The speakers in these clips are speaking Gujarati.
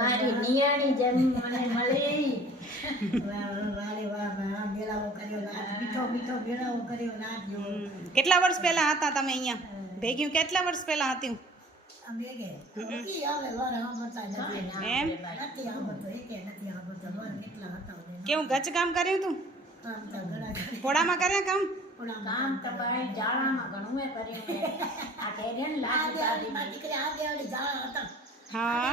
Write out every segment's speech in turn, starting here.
મારી નિયાણી જેમ મને મળી. કેટલા વર્ષ પહેલા હતા તમે અહીંયા ભેગી? કેટલા વર્ષ પહેલા હતી? એમ કેવું ગચકામ કર્યું તું? ઘોડામાં કર્યા કામ? કામ તો ભાઈ જાળામાં ઘણું કર્યું. આ કેરેન લાગી દીકરી આ દેવડી જાળા હતા. હા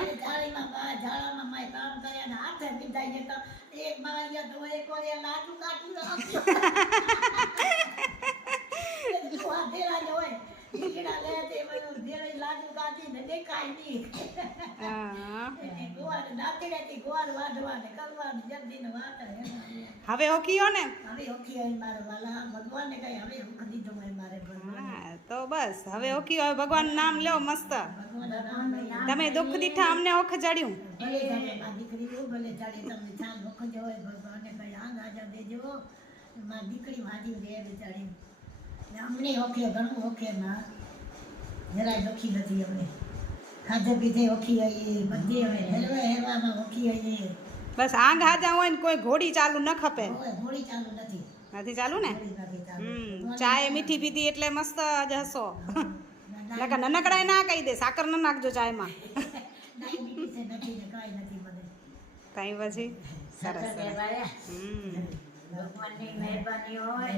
જાળામાં મેં કામ કર્યા ને હાથે વિધાઈ તો એક માળિયા તો એક ઓરે લાડુ કાઢી દેલા હોય દીકરા લે તે મને દેલી લાડુ કાઢી ને દેખાય નહીં. ગોવાર દાંતેડાથી ગોવાર વાઢવા ને કરવા ને જલ્દી ને વાત હવે ઓકીયો ને? હવે ઓકી મારે વાલા ભગવાનને કઈ હવે ઓખ દીધો મારે ભગવાન. હા તો બસ હવે ઓકીયો. હવે ભગવાનનું નામ લ્યો મસ્ત. તમે દુઃખ દીઠા અમને ઓખ જડ્યું. ભલે જાડે મારી દીકરી ભલે જાડે તમને ચાલ ઓખ જો હોય ભગવાનને કઈ આંગ આજા દેજો. મારી દીકરી વાજી દે બિચારી અમને ઓકે ઘણું ઓકે માં જરાય દુઃખી નથી. અમને ખાધે પીધે ઓખી આવીએ બધી હવે હેરવા હેરવામાં ઓખી આવીએ. બસ આંગ હાજા હોય ને કોઈ ઘોડી ચાલુ ન ખપે. ઘોડી ચાલુ નથી ચાલુ ને? ચાય મીઠી પીધી એટલે મસ્ત જ હસો. નનકડાય ના કહી દે સાકર ન નાખજો ચાયમાં. કઈ પછી સરસ ભગવાનની મહેરબાની હોય.